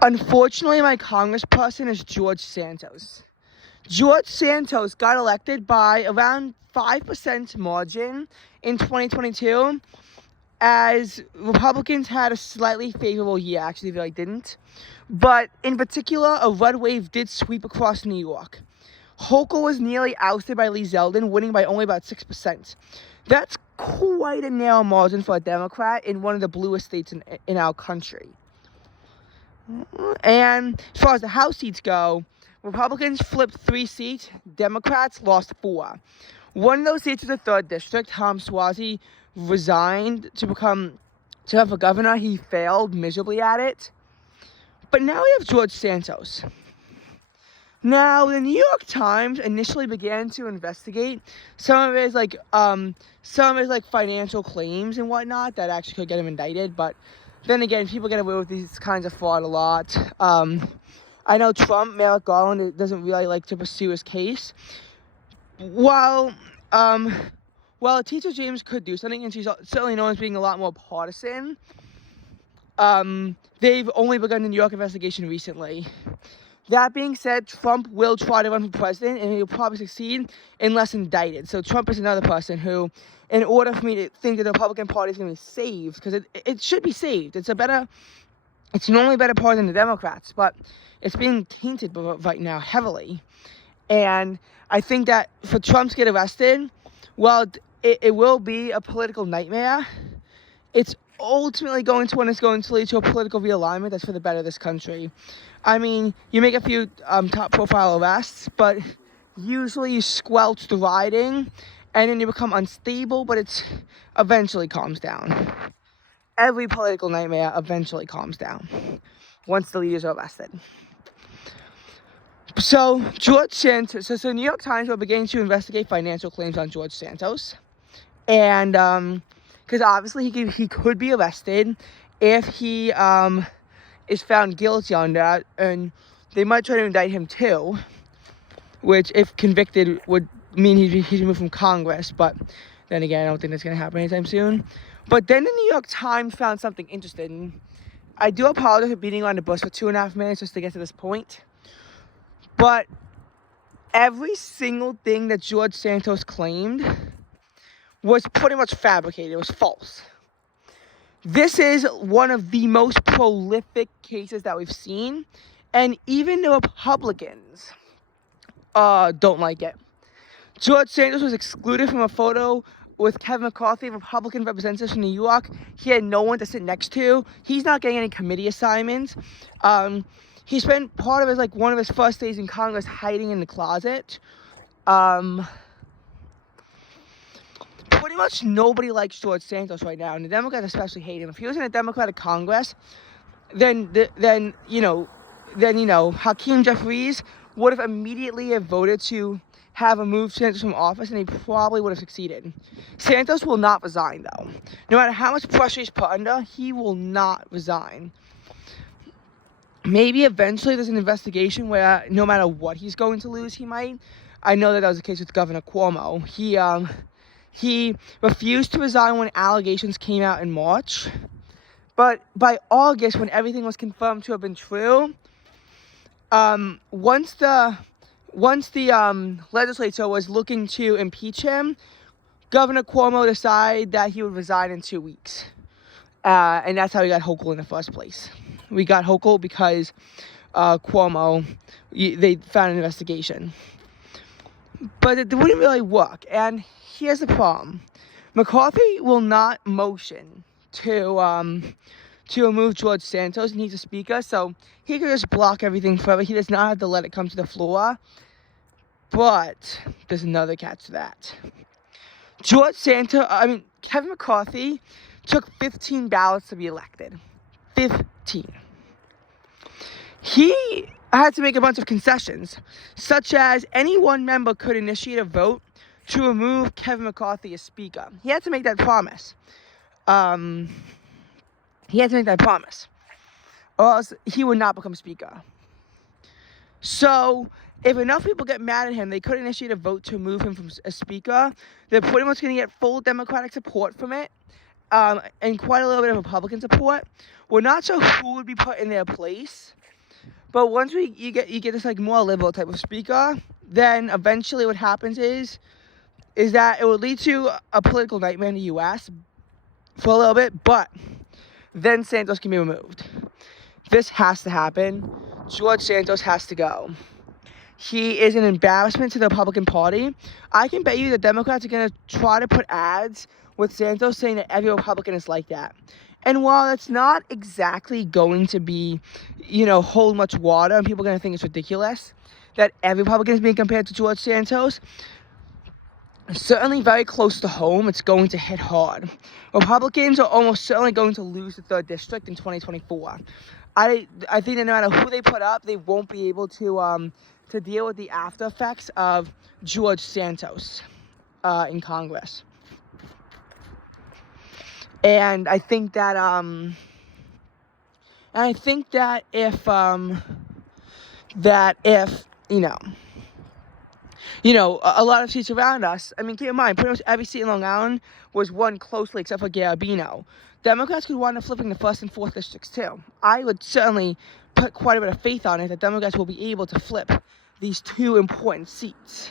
Unfortunately, my congressperson is George Santos. George Santos got elected by around 5% margin in 2022, as Republicans had a slightly favorable year. Actually, they didn't. But in particular, a red wave did sweep across New York. Hochul was nearly ousted by Lee Zeldin, winning by only about 6%. That's quite a narrow margin for a Democrat in one of the bluest states in our country. And as far as the House seats go, Republicans flipped 3 seats, Democrats lost 4. One of those seats is the 3rd district. Tom Suozzi resigned to run for governor. He failed miserably at it. But now we have George Santos. Now, the New York Times initially began to investigate some of his financial claims and whatnot that actually could get him indicted. But then again, people get away with these kinds of fraud a lot. I know Merrick Garland, doesn't really like to pursue his case. While Letitia James could do something, and she's certainly known as being a lot more partisan, they've only begun the New York investigation recently. That being said, Trump will try to run for president, and he'll probably succeed unless indicted. So Trump is another person who, in order for me to think that the Republican Party is going to be saved, because it should be saved. It's normally a better party than the Democrats, but it's being tainted right now heavily. And I think that for Trump to get arrested, well, it will be a political nightmare. It's ultimately going to lead to a political realignment that's for the better of this country. I mean, you make a few top-profile arrests, but usually you squelch the rioting, and then you become unstable, but it eventually calms down. Every political nightmare eventually calms down once the leaders are arrested. So George Santos, so New York Times will begin to investigate financial claims on George Santos, and because obviously he could be arrested if he is found guilty on that, and they might try to indict him too, which, if convicted, would mean he's removed from Congress. But then again, I don't think that's going to happen anytime soon. But then the New York Times found something interesting. I do apologize for beating on the bus for 2.5 minutes just to get to this point. But every single thing that George Santos claimed was pretty much fabricated. It was false. This is one of the most prolific cases that we've seen, and even the Republicans don't like it. George Santos was excluded from a photo with Kevin McCarthy, Republican representative from New York. He had no one to sit next to. He's not getting any committee assignments. He spent part of one of his first days in Congress hiding in the closet. Pretty much nobody likes George Santos right now, and the Democrats especially hate him. If he was in a Democratic Congress, then Hakeem Jeffries would have immediately voted to have removed Santos from office, and he probably would have succeeded. Santos will not resign, though. No matter how much pressure he's put under, he will not resign. Maybe eventually there's an investigation where no matter what he's going to lose, he might. I know that was the case with Governor Cuomo. He refused to resign when allegations came out in March. But by August, when everything was confirmed to have been true, once the legislature was looking to impeach him, Governor Cuomo decided that he would resign in 2 weeks. And that's how we got Hochul in the first place. We got Hochul because Cuomo, they found an investigation. But it wouldn't really work. And here's the problem. McCarthy will not motion to remove George Santos, and he's a speaker, so he could just block everything forever. He does not have to let it come to the floor. But there's another catch to that. Kevin McCarthy took 15 ballots to be elected. 15. He had to make a bunch of concessions, such as any one member could initiate a vote to remove Kevin McCarthy as speaker. He had to make that promise. Or else he would not become speaker. So if enough people get mad at him, they could initiate a vote to remove him from a speaker. They're pretty much going to get full Democratic support from it, and quite a little bit of Republican support. We're not sure who would be put in their place. But once you get this like more liberal type of speaker, then eventually what happens is that it would lead to a political nightmare in the U.S. for a little bit, but then Santos can be removed. This has to happen. George Santos has to go. He is an embarrassment to the Republican Party. I can bet you the Democrats are going to try to put ads with Santos saying that every Republican is like that. And while it's not exactly going to be, hold much water, and people are going to think it's ridiculous that every Republican is being compared to George Santos, certainly very close to home, it's going to hit hard. Republicans are almost certainly going to lose the 3rd district in 2024. I think that no matter who they put up, they won't be able to deal with the after effects of George Santos in Congress. And I think that if a lot of seats around us, I mean, keep in mind, pretty much every seat in Long Island was won closely except for Garabino. Democrats could wind up flipping the 1st and 4th districts too. I would certainly put quite a bit of faith on it that Democrats will be able to flip these 2 important seats.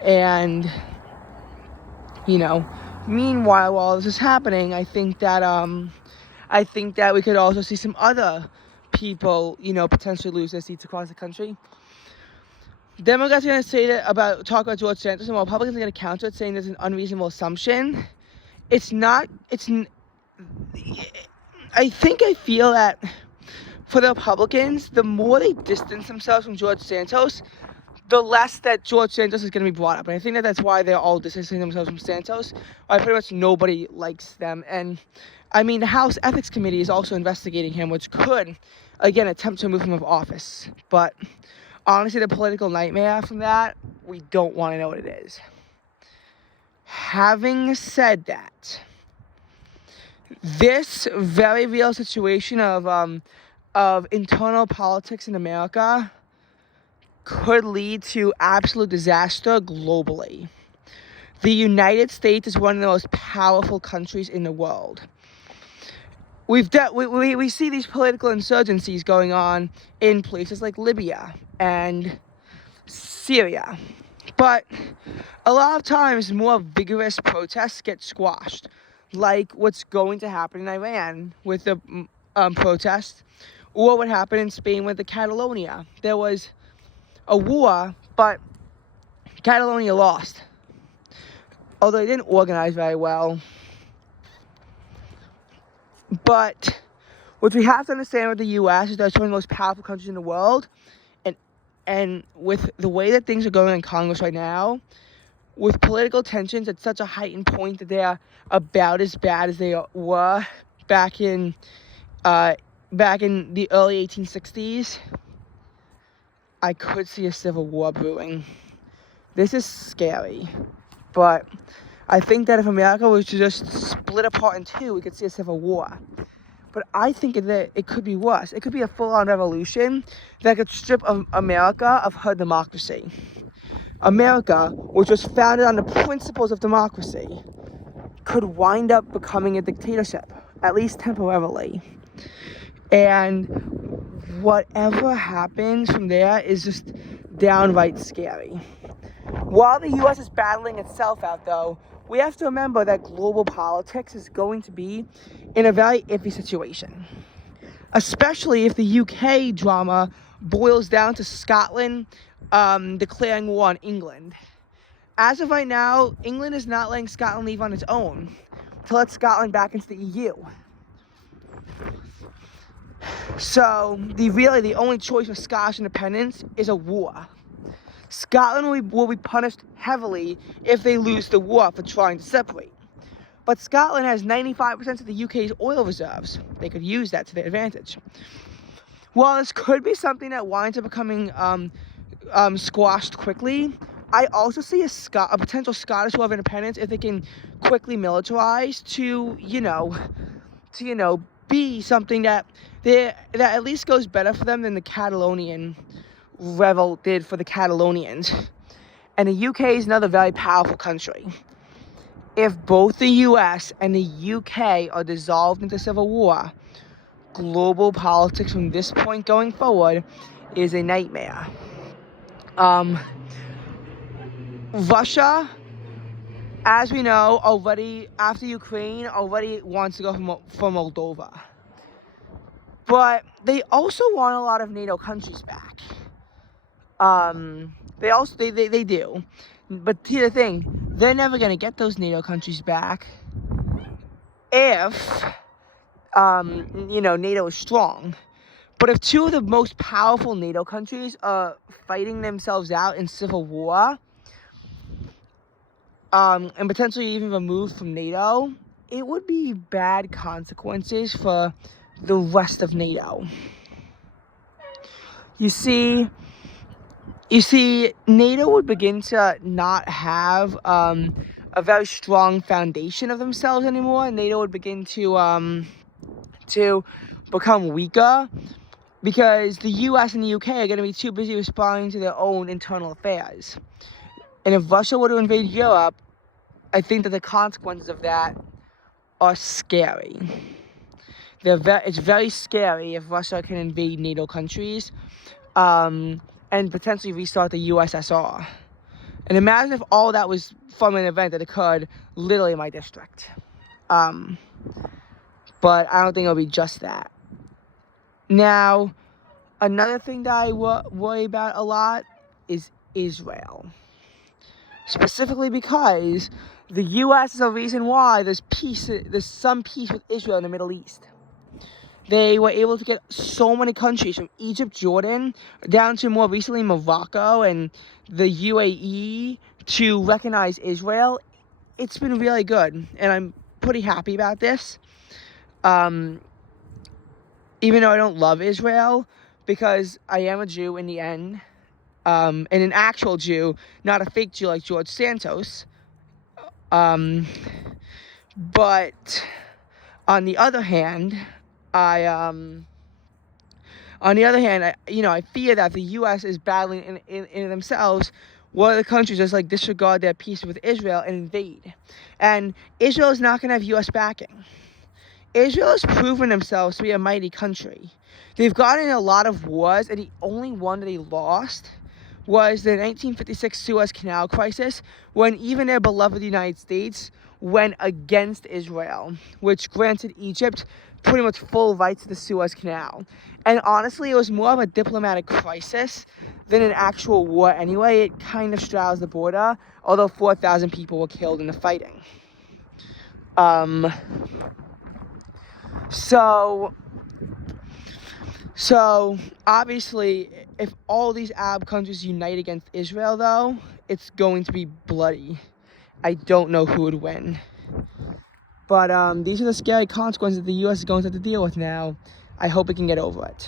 And, meanwhile, while this is happening, I think that we could also see some other people, potentially lose their seats across the country. Democrats are going to talk about George Santos, and while Republicans are going to counter it, saying there's an unreasonable assumption. I feel that for the Republicans, the more they distance themselves from George Santos, the less that George Santos is going to be brought up. And I think that that's why they're all distancing themselves from Santos. Pretty much nobody likes them. And, I mean, the House Ethics Committee is also investigating him, which could, again, attempt to remove him of office. But honestly, the political nightmare from that, we don't want to know what it is. Having said that, this very real situation of internal politics in America could lead to absolute disaster globally. The United States is one of the most powerful countries in the world. We see these political insurgencies going on in places like Libya and Syria. But a lot of times more vigorous protests get squashed, like what's going to happen in Iran with the protests, or what happened in Spain with the Catalonia. There was a war, but Catalonia lost. Although they didn't organize very well. But what we have to understand with the U.S. is that it's one of the most powerful countries in the world. And with the way that things are going in Congress right now, with political tensions at such a heightened point that they are about as bad as they were back in the early 1860s, I could see a civil war brewing. This is scary, but I think that if America was to just split apart in 2, we could see a civil war. But I think that it could be worse. It could be a full-on revolution that could strip America of her democracy. America, which was founded on the principles of democracy, could wind up becoming a dictatorship, at least temporarily. And whatever happens from there is just downright scary. While the U.S. is battling itself out, though, we have to remember that global politics is going to be in a very iffy situation. Especially if the UK drama boils down to Scotland declaring war on England. As of right now, England is not letting Scotland leave on its own to let Scotland back into the EU. So, the only choice for Scottish independence is a war. Scotland will be punished heavily if they lose the war for trying to separate. But Scotland has 95% of the UK's oil reserves. They could use that to their advantage. While this could be something that winds up becoming squashed quickly, I also see a potential Scottish war of independence if they can quickly militarize to be something that at least goes better for them than the Catalonian revolt did for the Catalonians. And the UK is another very powerful country. If both the US and the UK are dissolved into civil war, global politics from this point going forward is a nightmare. Russia, as we know, already after Ukraine, already wants to go for Moldova. But they also want a lot of NATO countries back. They do. But here's the thing, they're never gonna get those NATO countries back if NATO is strong. But if two of the most powerful NATO countries are fighting themselves out in civil war, and potentially even removed from NATO, it would be bad consequences for the rest of NATO. You see, NATO would begin to not have a very strong foundation of themselves anymore. NATO would begin to become weaker because the US and the UK are going to be too busy responding to their own internal affairs. And if Russia were to invade Europe, I think that the consequences of that are scary. It's very scary if Russia can invade NATO countries and potentially restart the USSR. And imagine if all that was from an event that occurred literally in my district. But I don't think it'll be just that. Now, another thing that I worry about a lot is Israel. Specifically because the U.S. is a reason why there's some peace with Israel in the Middle East. They were able to get so many countries from Egypt, Jordan, down to more recently Morocco and the UAE to recognize Israel. It's been really good, and I'm pretty happy about this. Even though I don't love Israel, because I am a Jew in the end, and an actual Jew, not a fake Jew like George Santos. But on the other hand, I fear that the U.S. is battling in themselves. One of the countries just like disregard their peace with Israel and invade, and Israel is not going to have U.S. backing. Israel has proven themselves to be a mighty country. They've gotten in a lot of wars, and the only one that they lost was the 1956 Suez Canal crisis, when even their beloved United States went against Israel, which granted Egypt pretty much full rights to the Suez Canal. And honestly, it was more of a diplomatic crisis than an actual war anyway. It kind of straddles the border, although 4,000 people were killed in the fighting. So obviously, if all these Arab countries unite against Israel, though, it's going to be bloody. I don't know who would win. But these are the scary consequences the U.S. is going to have to deal with now. I hope it can get over it.